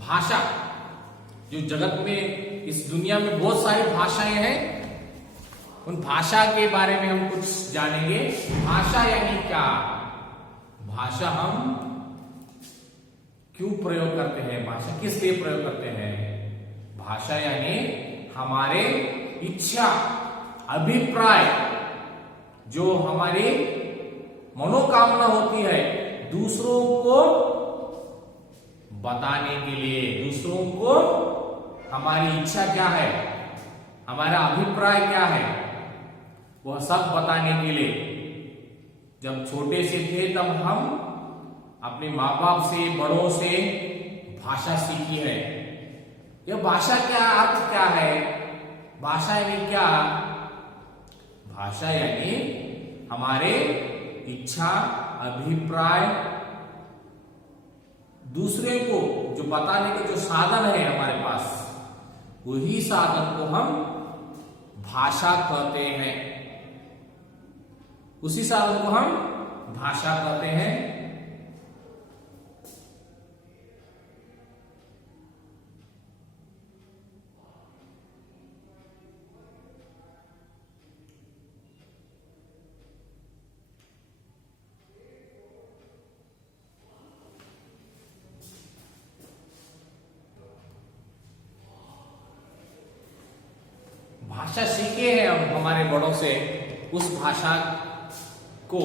भाषा, जो जगत में इस दुनिया में बहुत सारी भाषाएं हैं, उन भाषा के बारे में हम कुछ जानेंगे। भाषा यानी क्या, भाषा हम क्यों प्रयोग करते हैं, भाषा किस लिए प्रयोग करते हैं। भाषा यानी हमारे इच्छा, अभिप्राय, जो हमारी मनोकामना होती है दूसरों को बताने के लिए, दूसरों को हमारी इच्छा क्या है, हमारा अभिप्राय क्या है, वह सब बताने के लिए। जब छोटे से थे तब हम अपने माँ बाप से, बड़ों से भाषा सीखी है। यह भाषा क्या अर्थ क्या है, भाषा यानी क्या, भाषा यानी हमारे इच्छा, अभिप्राय, दूसरे को जो बताने के जो साधन है हमारे पास, वही साधन को हम भाषा कहते हैं, उसी साधन को हम भाषा कहते हैं। भाषा सीखे हैं हम हमारे बड़ों से, उस भाषा को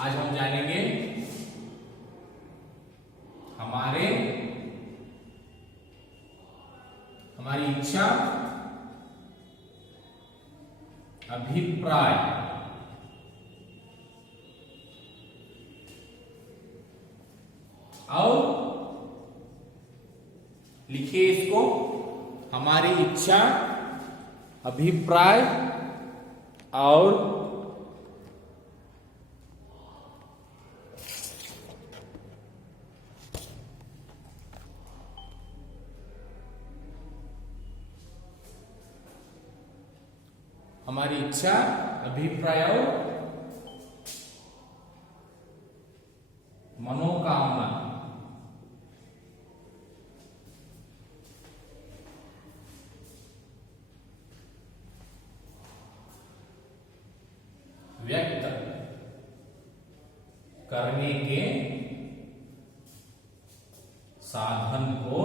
आज हम जानेंगे। हमारी इच्छा, अभिप्राय, और लिखिए इसको, हमारी इच्छा, अभिप्राय और हमारी इच्छा, अभिप्राय और मनोकामना व्यक्त करने के साधन को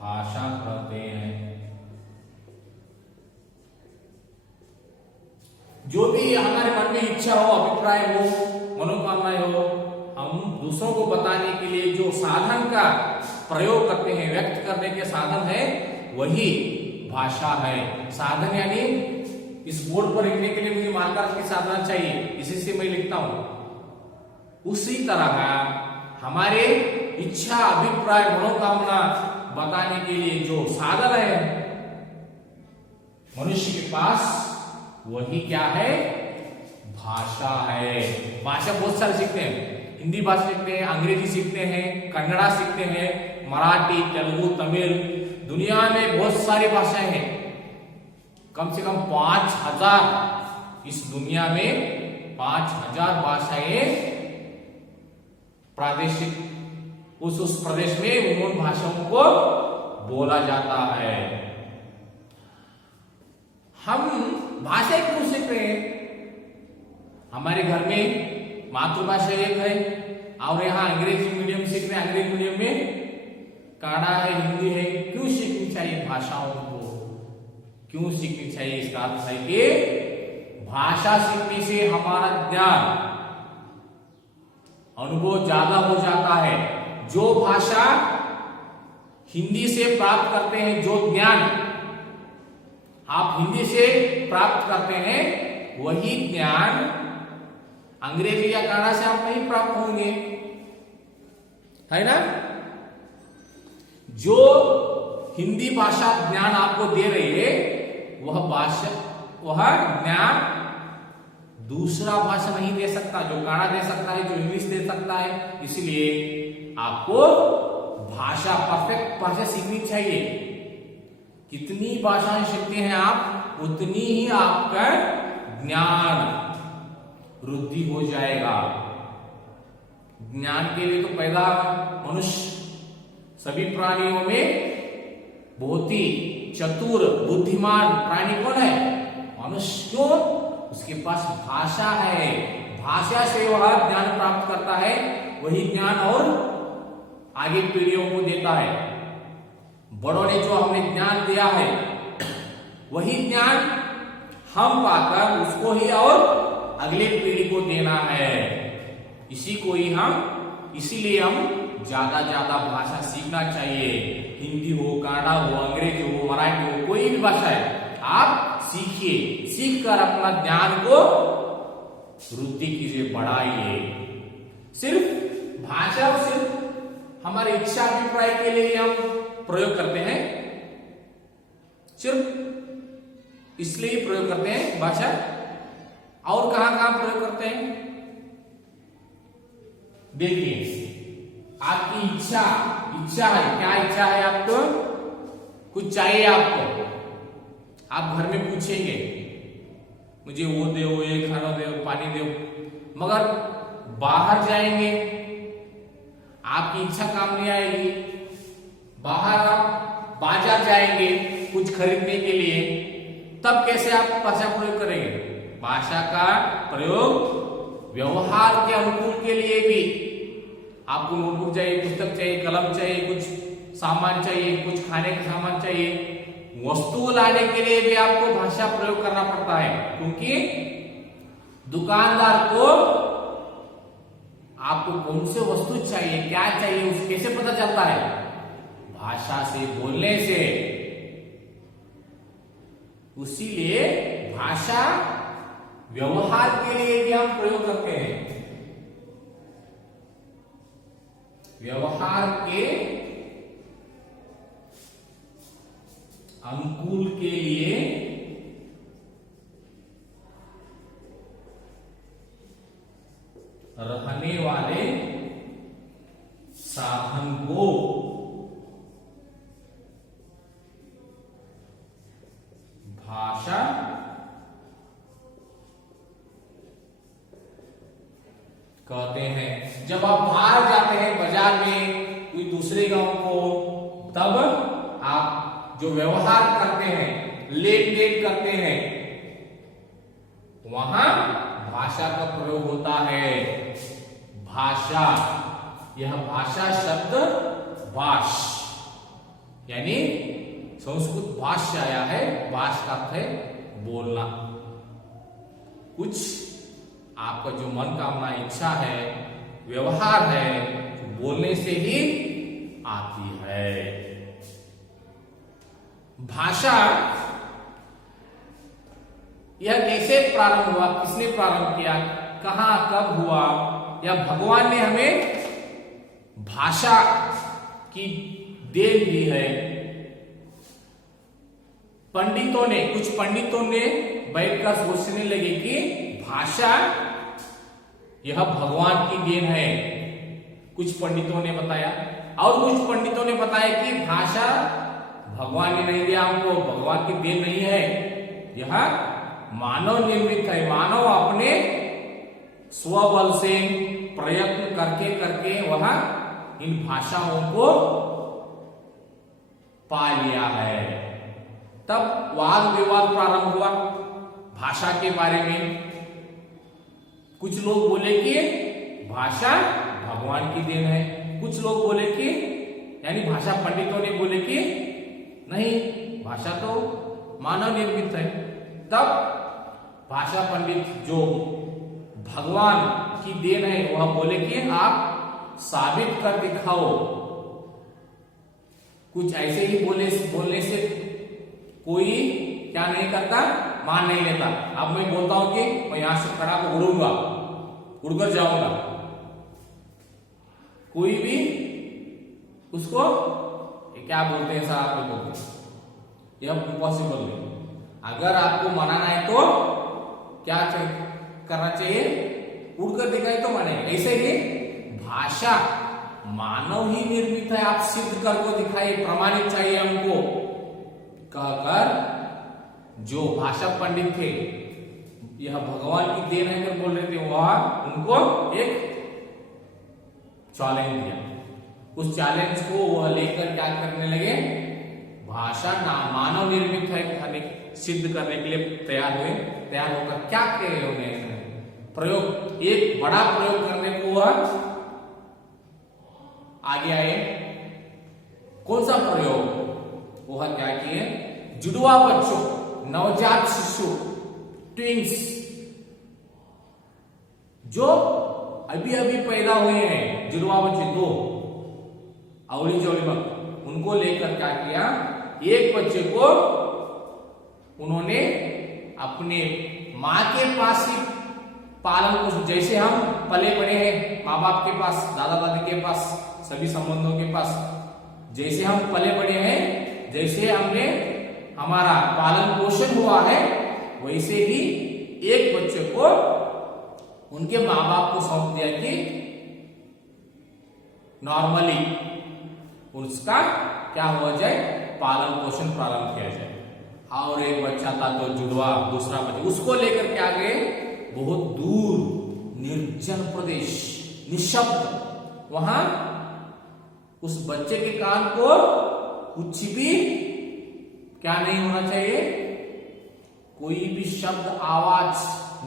भाषा कहते हैं। जो भी हमारे मन में इच्छा हो, अभिप्राय हो, मनोकामनाएं हो, हम दूसरों को बताने के लिए जो साधन का प्रयोग करते हैं, व्यक्त करने के साधन है, वही भाषा है। साधन यानी इस बोर्ड पर लिखने के लिए मुझे मार्कर की साधन चाहिए, इसी से मैं लिखता हूं। उसी तरह हमारे इच्छा, अभिप्राय, मनोकामना बताने के लिए जो साधन है मनुष्य के पास, वही क्या है, भाषा है। भाषा बहुत सारे सीखते हैं, हिंदी भाषा सीखते हैं, अंग्रेजी सीखते हैं, कन्नड़ा सीखते हैं, मराठी, तेलुगु, तमिल, दुनिया में बहुत सारी भाषाएं हैं। कम से कम 5000, इस दुनिया में 5000 भाषाएं प्रादेशिक उस प्रदेश में उन भाषाओं को बोला जाता है। हम भाषा क्यों सीख रहे हैं? हमारे घर में मातृभाषा एक है और यहाँ अंग्रेजी मीडियम सीख रहे हैं, अंग्रेजी मीडियम में कन्नड़ा है, हिंदी है। क्यों सीखनी चाहिए भाषाओं को, क्यों सीखनी चाहिए? इसका अर्थ है कि भाषा सीखने से हमारा ज्ञान, अनुभव ज्यादा हो जाता है। जो भाषा हिंदी से प्राप्त करते हैं, जो ज्ञान आप हिंदी से प्राप्त करते हैं, वही ज्ञान अंग्रेजी या कन्नड़ा से आप नहीं प्राप्त होंगे, है ना? जो हिंदी भाषा ज्ञान आपको दे रही है, वह ज्ञान दूसरा भाषा नहीं दे सकता। जो कन्नड़ा दे सकता है, जो इंग्लिश दे सकता है। इसलिए आपको भाषा, परफेक्ट भाषा सीखनी चाहिए। कितनी भाषाएं सीखते हैं आप, उतनी ही आपका ज्ञान वृद्धि हो जाएगा। ज्ञान के लिए तो पैदा मनुष्य, सभी प्राणियों में बहुत ही चतुर बुद्धिमान प्राणी कौन है? मनुष्य। क्यों? उसके पास भाषा है, भाषा से वह ज्ञान प्राप्त करता है, वही ज्ञान और आगे पीढ़ियों को देता है। बड़ों ने जो हमें ज्ञान दिया है वही ज्ञान हम पाकर उसको ही और अगली पीढ़ी को देना है। इसी को ही इसीलिए हम ज्यादा भाषा सीखना चाहिए। हिंदी हो, कन्नड़ा हो, अंग्रेजी हो, मराठी हो, कोई भी भाषा है आप सीखिए, सीखकर अपना ज्ञान को वृद्धि कीजिए, बढ़ाइए। सिर्फ भाषा और सिर्फ हमारी इच्छा अभिप्राय के लिए हम प्रयोग करते हैं, सिर्फ इसलिए प्रयोग करते हैं भाषा। और कहां प्रयोग करते हैं? देखिए, आपकी इच्छा है, क्या इच्छा है आपको? कुछ चाहिए आपको, आप घर में पूछेंगे मुझे वो दे, वो ये खाना दे, पानी दे, मगर बाहर जाएंगे आपकी इच्छा काम नहीं आएगी। बाहर आप बाजार जाएंगे कुछ खरीदने के लिए, तब कैसे आप भाषा प्रयोग करेंगे? भाषा का प्रयोग व्यवहार के अनुकूल के लिए भी, आपको नोटबुक चाहिए, पुस्तक चाहिए, कलम चाहिए, कुछ सामान चाहिए, कुछ खाने का सामान चाहिए, वस्तु लाने के लिए भी आपको भाषा प्रयोग करना पड़ता है। क्योंकि दुकानदार को आपको कौन से वस्तु चाहिए, क्या चाहिए, उसे कैसे पता चलता है? भाषा से, बोलने से। उसीलिए भाषा व्यवहार के लिए भी हम प्रयोग करते हैं। व्यवहार के अनुकूल के लिए रहने वाले साधन को भाषा कहते हैं। जब आप बाहर जाते हैं बाजार में कोई दूसरे गांव को, तब आप जो व्यवहार करते हैं, लेन देन करते हैं, वहां भाषा का प्रयोग होता है। भाषा, यह भाषा शब्द भाष यानी संस्कृत भाष्य आया है। भाष का अर्थ है बोलना। कुछ आपका जो मन कामना, इच्छा है, व्यवहार है, तो बोलने से ही आती है। भाषा यह कैसे प्रारंभ हुआ, किसने प्रारंभ किया, कहां, कब हुआ? या भगवान ने हमें भाषा की देन दी है। कुछ पंडितों ने बैठकर सोचने लगे कि भाषा यह भगवान की देन है। कुछ पंडितों ने बताया, और कुछ पंडितों ने बताया कि भाषा भगवान ने नहीं दिया हमको, भगवान की देन नहीं है, यह मानव निर्मित है। मानव अपने स्वबल से प्रयत्न करके करके वह इन भाषाओं को पा लिया है। तब वाद विवाद प्रारंभ हुआ भाषा के बारे में। कुछ लोग बोले कि भाषा भगवान की देन है, कुछ लोग बोले कि, यानी भाषा पंडितों ने बोले कि नहीं, भाषा तो मानव निर्मित है। तब भाषा पंडित जो भगवान की देन है वह बोले कि आप साबित कर दिखाओ। कुछ ऐसे ही बोलने से कोई क्या नहीं करता, मान नहीं लेता। अब मैं बोलता हूं कि मैं यहां से खड़ा को उड़ूंगा, उड़कर जाऊंगा, कोई भी उसको क्या बोलते हैं साहब, बोलते हैं यह इम्पॉसिबल नहीं। अगर आपको मनाना है तो क्या करना चाहिए, उड़कर दिखाई तो माने। ऐसे ही भाषा मानव ही निर्मित है, आप सिद्ध करके दिखाइए, प्रमाणित चाहिए हमको कहकर जो भाषा पंडित थे यह भगवान की देन है कर बोल रहे थे, वह उनको एक चैलेंज दिया। उस चैलेंज को वह लेकर क्या करने लगे, भाषा मानव निर्मित है सिद्ध करने के लिए तैयार हुए। तैयार होकर क्या किए होंगे, प्रयोग, एक बड़ा प्रयोग करने को वह आगे आए। कौन सा प्रयोग? वह क्या किए, जुड़वा बच्चों, नवजात शिशु, ट्विंस, जो अभी अभी पैदा हुए हैं, जुड़वा बच्चे दो अवली जोड़ी मत, उनको लेकर क्या किया, एक बच्चे को उन्होंने अपने माँ के पास ही पालन पोषण, जैसे हम पले बड़े हैं माँ बाप के पास, दादा दादी के पास, सभी संबंधों के पास, जैसे हम पले बड़े हैं, जैसे हमने हमारा पालन पोषण हुआ है, वैसे ही एक बच्चे को उनके माँ बाप को सौंप दिया कि नॉर्मली उसका क्या हो जाए, पालन पोषण प्रारंभ किया जाए। और एक बच्चा था तो जुड़वा, दूसरा बच्चा, उसको लेकर क्या गए, बहुत दूर निर्जन प्रदेश, निशब्द, वहां उस बच्चे के कान को कुछ भी क्या नहीं होना चाहिए, कोई भी शब्द आवाज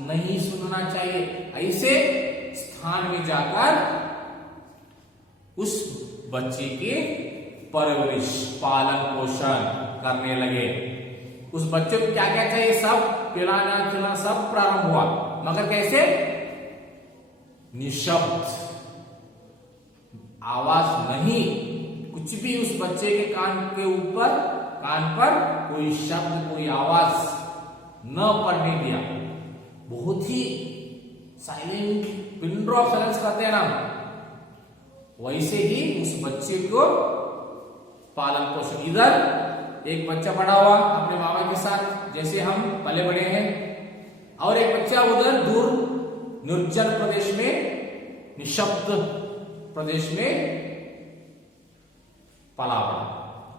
नहीं सुनना चाहिए। ऐसे स्थान में जाकर उस बच्चे के परवरिश, पालन पोषण करने लगे। उस बच्चे को क्या क्या चाहिए, सब पिलाना खिलाना सब प्रारंभ हुआ, मगर कैसे, निशब्द, आवाज नहीं, कुछ भी उस बच्चे के कान के ऊपर, कान पर कोई शब्द, कोई आवाज न पड़ने दिया। बहुत ही साइलेंट, पिन ड्रॉप साइलेंस करते हैं ना, वैसे ही उस बच्चे को पालन पोषण। इधर एक बच्चा बड़ा हुआ अपने मामा के साथ, जैसे हम पले बड़े हैं, और एक बच्चा उधर दूर निर्जन प्रदेश में, निशब्द प्रदेश में पला बड़ा।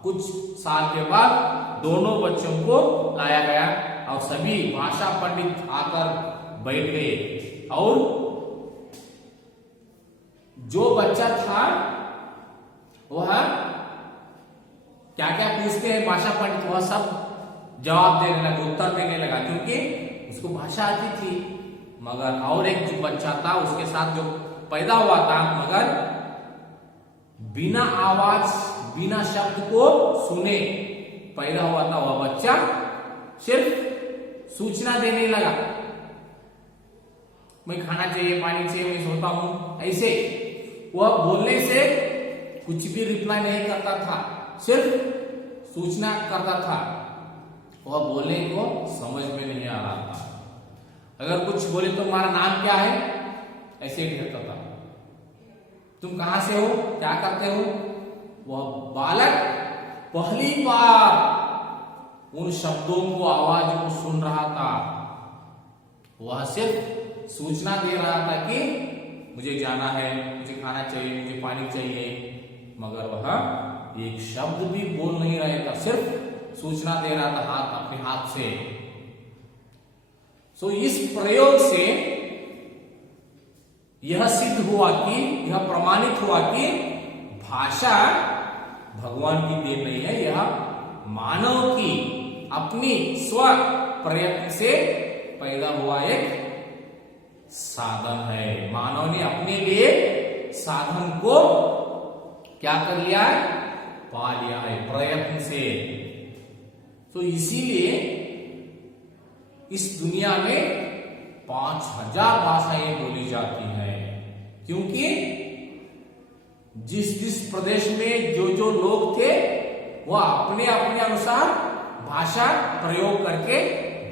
कुछ साल के बाद दोनों बच्चों को लाया गया और सभी भाषा पंडित आकर बैठ गए, और जो बच्चा था वह क्या क्या पूछते हैं भाषा पंडित, वह सब जवाब देने लगा, उत्तर देने लगा, क्योंकि उसको भाषा आती थी। मगर और एक जो बच्चा था उसके साथ जो पैदा हुआ था, मगर बिना आवाज, बिना शब्द को सुने पैदा हुआ था, वह बच्चा सिर्फ सूचना देने लगा, मैं खाना चाहिए, पानी चाहिए, मैं सोता हूं, ऐसे। वह बोलने से कुछ भी रिप्लाई नहीं करता था, सिर्फ सूचना करता था, वह बोलने को समझ में नहीं आ रहा था। अगर कुछ बोले तो तुम्हारा नाम क्या है, ऐसे ही कहता था, तुम कहां से हो, क्या करते हो। वह बालक पहली बार उन शब्दों को, आवाज को सुन रहा था, वह सिर्फ सूचना दे रहा था कि मुझे जाना है, मुझे खाना चाहिए, मुझे पानी चाहिए, मगर वह एक शब्द भी बोल नहीं रहा था, सिर्फ सूचना दे रहा था हाथ, अपने हाथ से। सो इस प्रयोग से यह सिद्ध हुआ कि, यह प्रमाणित हुआ कि भाषा भगवान की देन नहीं है, यह मानव की अपनी स्व प्रयत्न से पैदा हुआ एक साधन है। मानव ने अपने लिए साधन को क्या कर लिया है, पा लिया है प्रयत्न से। तो इसीलिए इस दुनिया में 5000 भाषाएं बोली जाती हैं, क्योंकि जिस जिस प्रदेश में जो जो लोग थे वह अपने अपने अनुसार भाषा प्रयोग करके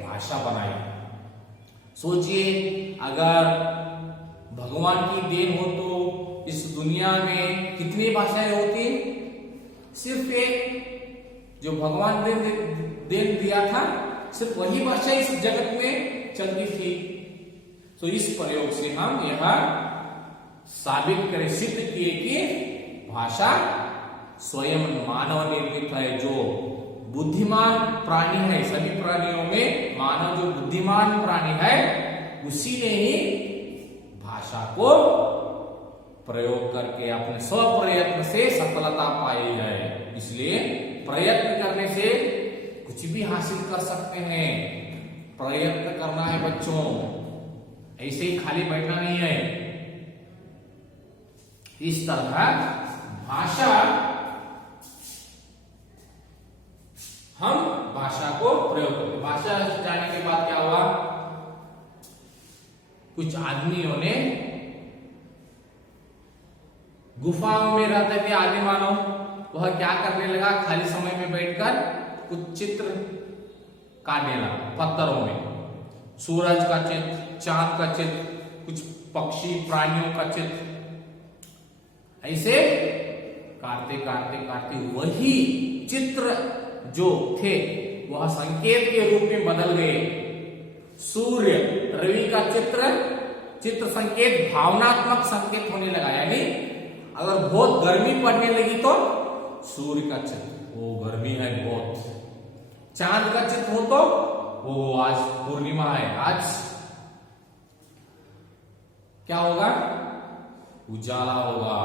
भाषा बनाई। सोचिए, अगर भगवान की देन हो तो इस दुनिया में कितनी भाषाएं होती, सिर्फ एक जो भगवान ने देन दिया था, सिर्फ वही भाषा इस जगत में चलती थी। तो इस प्रयोग से हम यह साबित करें, सिद्ध किए कि भाषा स्वयं मानव निर्मित है। जो बुद्धिमान प्राणी है, सभी प्राणियों में मानव जो बुद्धिमान प्राणी है, उसी ने ही भाषा को प्रयोग करके अपने स्वप्रयत्न से सफलता पाई है। इसलिए प्रयत्न करने से कुछ भी हासिल कर सकते हैं। प्रयत्न करना है बच्चों, ऐसे ही खाली बैठना नहीं है। इस तरह भाषा, हम भाषा को प्रयोग करते। भाषा जाने के बाद क्या हुआ, कुछ आदमियों ने, गुफाओं में रहते थे आदि मानव, वह क्या करने लगा, खाली समय में बैठकर कुछ चित्र काटने लगा पत्थरों में। सूरज का चित्र, चांद का चित्र, कुछ पक्षी प्राणियों का चित्र, ऐसे काटते काटते काटते वही चित्र जो थे वह संकेत के रूप में बदल गए। सूर्य, रवि का चित्र संकेत भावनात्मक संकेत होने लगा। यानी अगर बहुत गर्मी पड़ने लगी तो सूर्य का चित्र, वो गर्मी है बहुत। चांद का चित्र हो तो वो आज पूर्णिमा है, आज क्या होगा, उजाला होगा,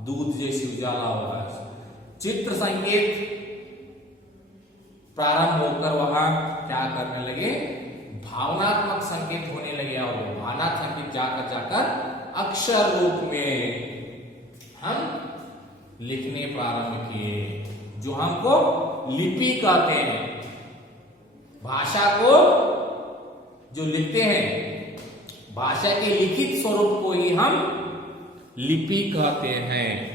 दूध जैसी उजाला होगा। चित्र संकेत प्रारंभ होकर वहां क्या करने लगे, भावनात्मक संकेत होने लगे। और वो भावनात्मक संकेत जाकर जाकर अक्षर रूप में हम लिखने प्रारंभ किए, जो हमको लिपि कहते हैं। भाषा को जो लिखते हैं, भाषा के लिखित स्वरूप को ही हम लिपि कहते हैं।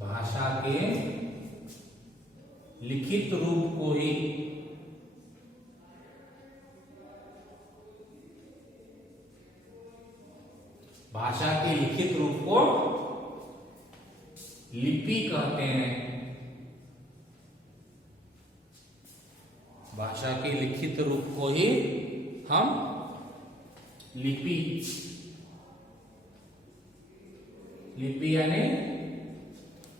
भाषा के लिखित रूप को ही भाषा के लिखित रूप को लिपि कहते हैं। भाषा के लिखित रूप को ही हम लिपि यानी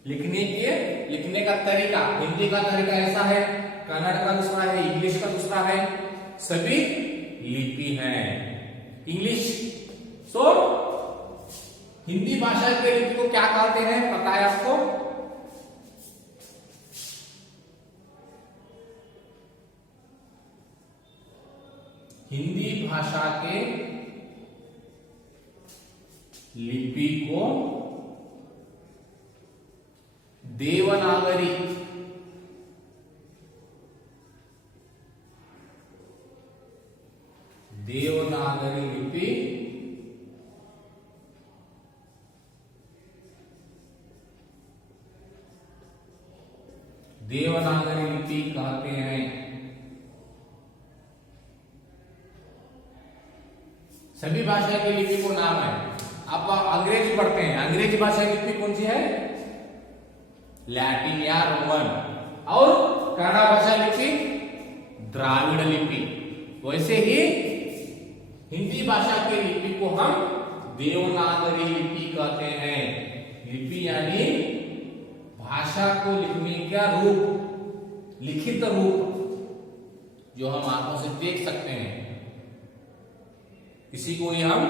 लिखने का तरीका। हिंदी का तरीका ऐसा है, कन्नड़ का दूसरा है, इंग्लिश का दूसरा है, सभी लिपि है। इंग्लिश तो हिंदी भाषा के लिपि को क्या कहते हैं पता है आपको? हिंदी भाषा के लिपि को देवनागरी लिपि कहते हैं। सभी भाषा की लिपि को नाम है। आप अंग्रेजी पढ़ते हैं, अंग्रेजी भाषा की लिपि कौन सी है? लैटिन या रोमन। और कन्नड़ भाषा लिपि द्राविड़ लिपि। वैसे ही हिंदी भाषा की लिपि को हम देवनागरी लिपि कहते हैं। लिपि यानी भाषा को लिखने का रूप, लिखित रूप जो हम आंखों से देख सकते हैं, इसी को ही हम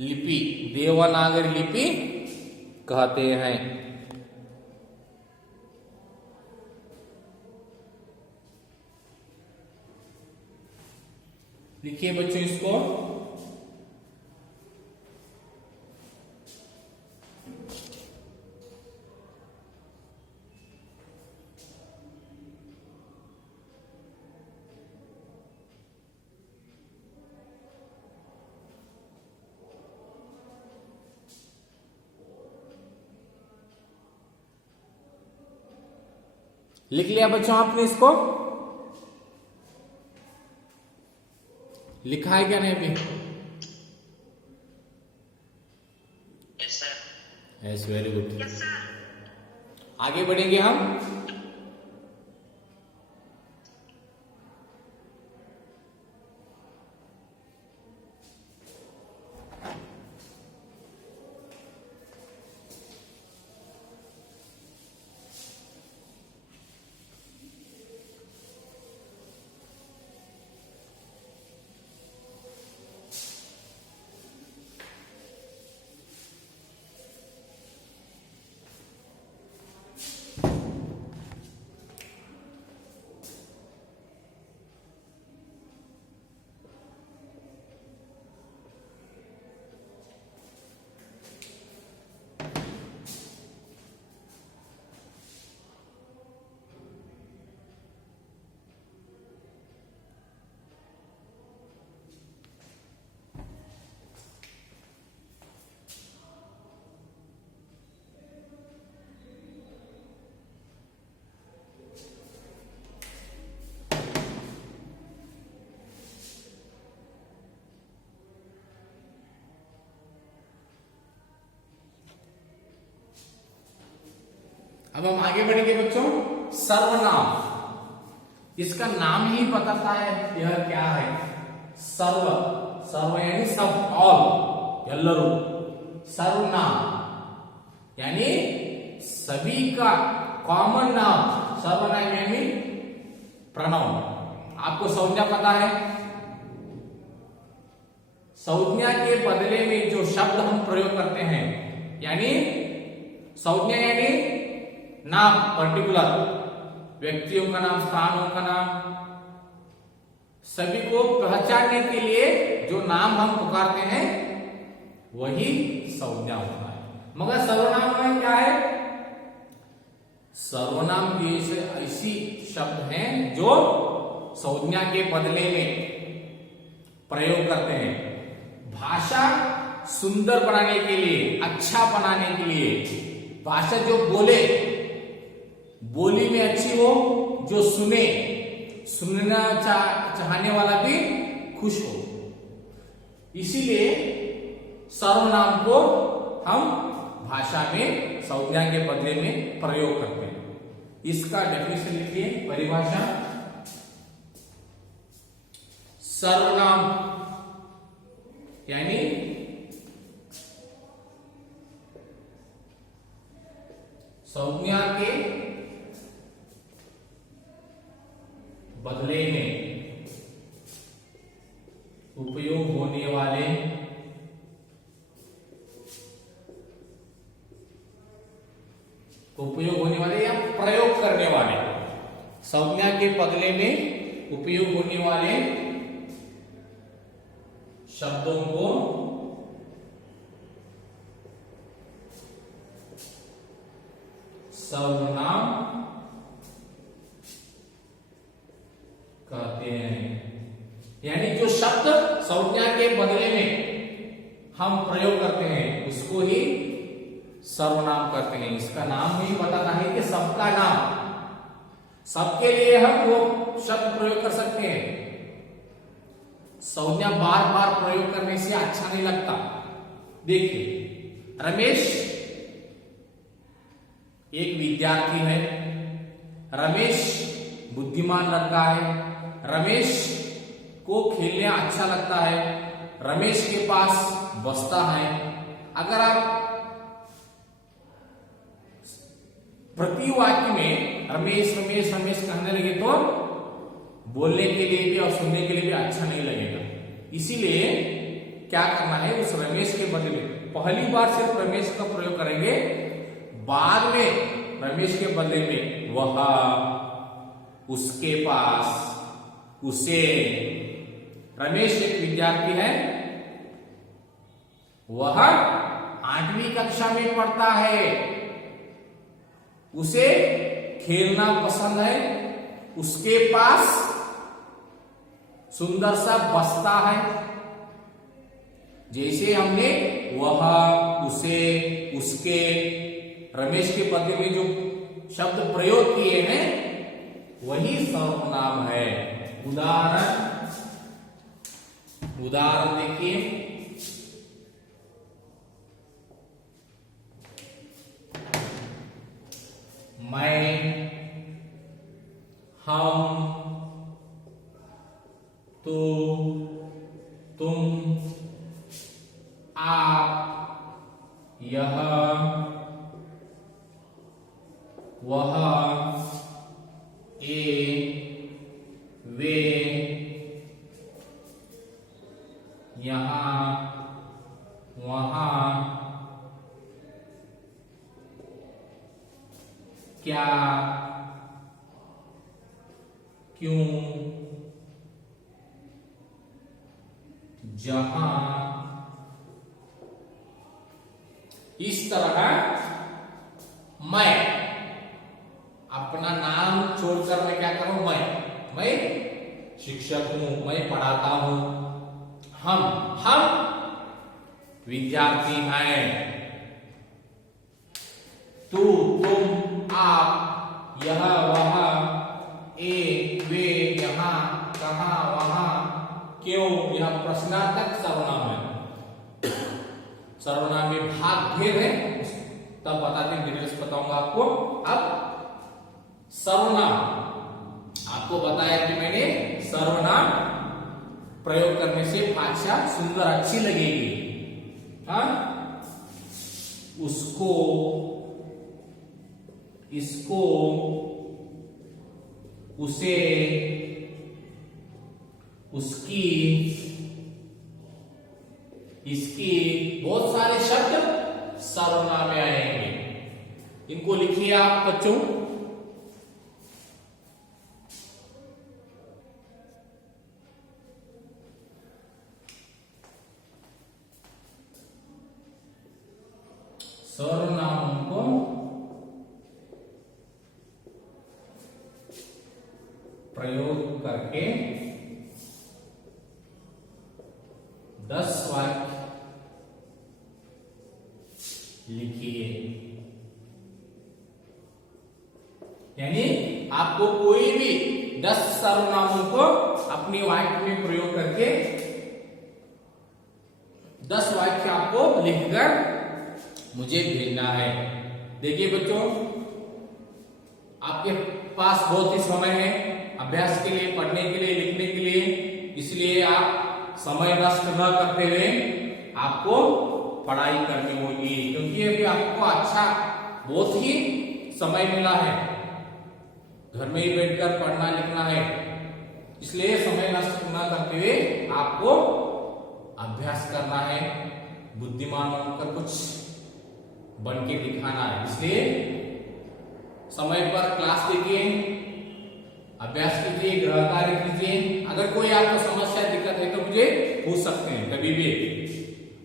लिपि, देवनागरी लिपि कहते हैं। लिखिए बच्चों इसको। लिख लिया बच्चों आपने इसको? लिखा है क्या नहीं अभी? Yes, very good. आगे बढ़ेंगे हम। अब हम आगे बढ़ेंगे बच्चों। सर्वनाम, इसका नाम ही बताता है यह क्या है। सर्व, सर्व यानी सब, ऑल, एल्लरू। सर्वनाम यानी सभी का कॉमन नाम। सर्वनाम यानी प्रोनाउन। आपको संज्ञा पता है? संज्ञा के बदले में जो शब्द हम प्रयोग करते हैं, यानी संज्ञा यानी नाम, पर्टिकुलर व्यक्तियों का नाम, स्थानों का नाम, सभी को पहचानने के लिए जो नाम हम पुकारते हैं वही संज्ञा होता है। मगर सर्वनाम में क्या है? सर्वनाम ऐसी शब्द हैं जो संज्ञा के बदले में प्रयोग करते हैं। भाषा सुंदर बनाने के लिए, अच्छा बनाने के लिए, भाषा जो बोले, बोली में अच्छी हो, जो सुने, सुनना चाहने वाला भी खुश हो, इसीलिए सर्वनाम को हम भाषा में संज्ञा के बदले में प्रयोग करते हैं। इसका डेफिनेशन लिखिए, परिभाषा। सर्वनाम यानी संज्ञा के बदले में उपयोग होने वाले या प्रयोग करने वाले, संज्ञा के बदले में उपयोग होने वाले शब्दों को सर्वनाम कहते हैं। यानी जो शब्द संज्ञा के बदले में हम प्रयोग करते हैं उसको ही सर्वनाम कहते हैं। इसका नाम ही बताता है कि सबका नाम, सबके लिए हम वो शब्द प्रयोग कर सकते हैं। संज्ञा बार बार प्रयोग करने से अच्छा नहीं लगता। देखिए, रमेश एक विद्यार्थी है, रमेश बुद्धिमान लड़का है, रमेश को खेलने अच्छा लगता है, रमेश के पास बस्ता है। अगर आप प्रति वाक्य में रमेश रमेश रमेश कहने लगे तो बोलने के लिए भी और सुनने के लिए भी अच्छा नहीं लगेगा। इसीलिए क्या करना है, उस रमेश के बदले में पहली बार सिर्फ रमेश का प्रयोग करेंगे, बाद में रमेश के बदले में वह, उसके पास, उसे। रमेश एक विद्यार्थी है, वह 8वीं कक्षा में पढ़ता है, उसे खेलना पसंद है, उसके पास सुंदर सा बस्ता है। जैसे हमने वह, उसे, उसके, रमेश के बदले में जो शब्द प्रयोग किए हैं वही सर्वनाम है। उदाहरण देखिए, मैं, हम, तू, तुम, आप, यह, वह, ये, वे, यहाँ, वहाँ, क्या, क्यों, जहां। इस तरह मैं अपना नाम छोड़कर मैं क्या करूं, मैं शिक्षक हूं, मैं पढ़ाता हूं। हम विद्यार्थी हैं। तू, तुम, आप, यह, वह, ए, वे, यहाँ, कहां, वहां, क्यों, यह प्रश्नार्थक सर्वनाम है। सर्वनाम में भाग भेद है, तब बताते हैं, डिटेल्स बताऊंगा आपको। अब सर्वनाम आपको बताया कि मैंने सर्वनाम प्रयोग करने से भाषा सुंदर अच्छी लगेगी। हाँ, उसको, इसको, उसे, उसकी, इसकी, बहुत सारे शब्द सर्वनाम में आएंगे। इनको लिखिए आप बच्चों। सर्वनामों को प्रयोग करके 10 वाक्य लिखिए। यानी आपको कोई भी 10 सर्वनामों को अपनी वाक्य में प्रयोग करके 10 वाक्य आपको लिखकर मुझे भेजना है। देखिए बच्चों, आपके पास बहुत ही समय है अभ्यास के लिए, पढ़ने के लिए, लिखने के लिए, इसलिए आप समय नष्ट न करते हुए आपको पढ़ाई करनी होगी, क्योंकि अभी आपको अच्छा बहुत ही समय मिला है, घर में ही बैठकर पढ़ना लिखना है, इसलिए समय नष्ट न करते हुए आपको अभ्यास करना है, बुद्धिमान बनकर कुछ बन के दिखाना है। इसलिए समय पर क्लास देखिए, अभ्यास कीजिए, गृह कार्य कीजिए। अगर कोई आपको समस्या दिक्कत है तो मुझे पूछ सकते हैं, कभी भी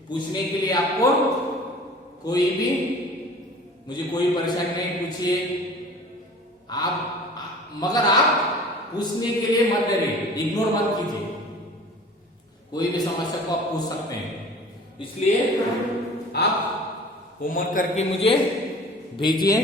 पूछने के लिए आपको कोई भी, मुझे कोई परेशानी नहीं, पूछिए आप, मगर आप पूछने के लिए मत डरिए, इग्नोर मत कीजिए, कोई भी समस्या को आप पूछ सकते हैं। इसलिए आप होमवर्क करके मुझे भेजिए।